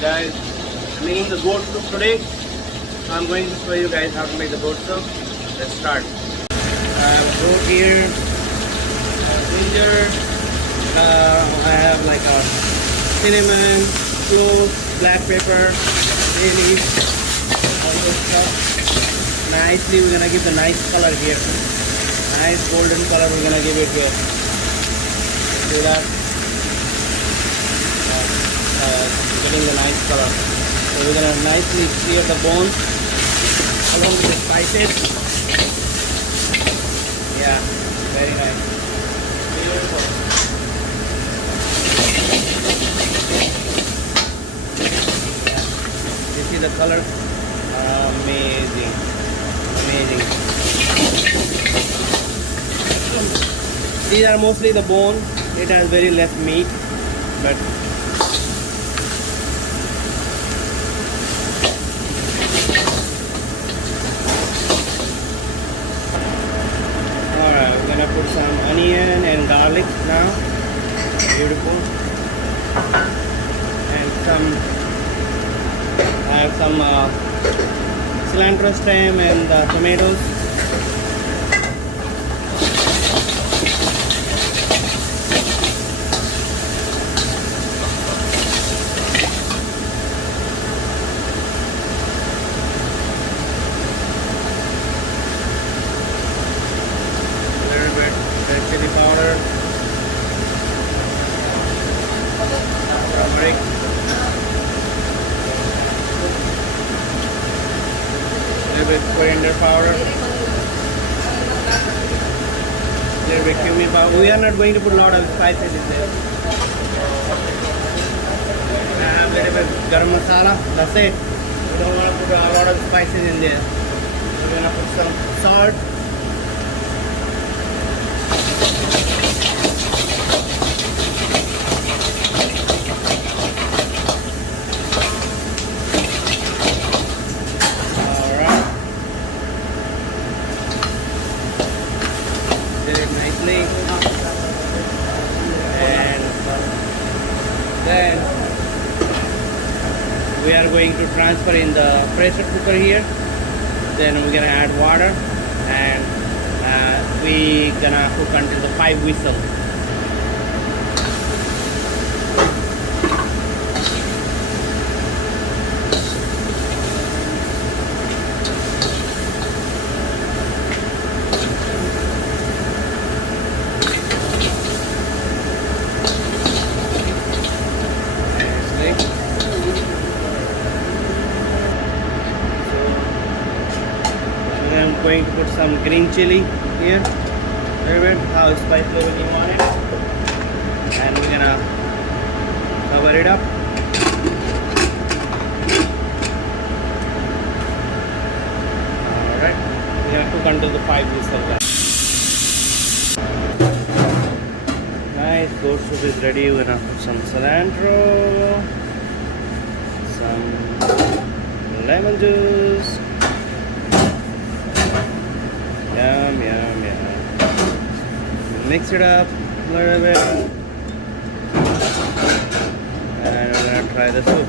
Guys, I'm making the goat soup today. So I'm going to show you guys how to make the goat soup. Let's start. I have goat here, ginger, I have like a cinnamon, cloves, black pepper, bay leaf, all those stuff. Nicely, we're gonna give the nice color here. Nice golden color we're gonna give it here. See that? Getting the nice color. So we're gonna nicely clear the bones along with the spices. Yeah, very nice. Beautiful. Yeah. You see the color? Amazing. Amazing. These are mostly the bone. It has very less meat, but put some onion and garlic now. Beautiful. And I have some cilantro stem and tomatoes. Red chili powder, turmeric, a little bit coriander powder, a little bit cumin powder. We are not going to put a lot of spices in there. I have a little bit garam masala. That's it. We don't want to put a lot of spices in there. We're going to put some salt. And then we are going to transfer in the pressure cooker here. Then we're gonna add water and we gonna cook until the 5 whistles. I'm going to put some green chili here, a little bit, how spice level you want it, and we're gonna cover it up. Alright, we're gonna cook until the 5 whistles. Nice, goat soup is ready. We're gonna put some cilantro, some lemon juice. Yum, yum, yum. Mix it up a little bit. And we're gonna try the soup.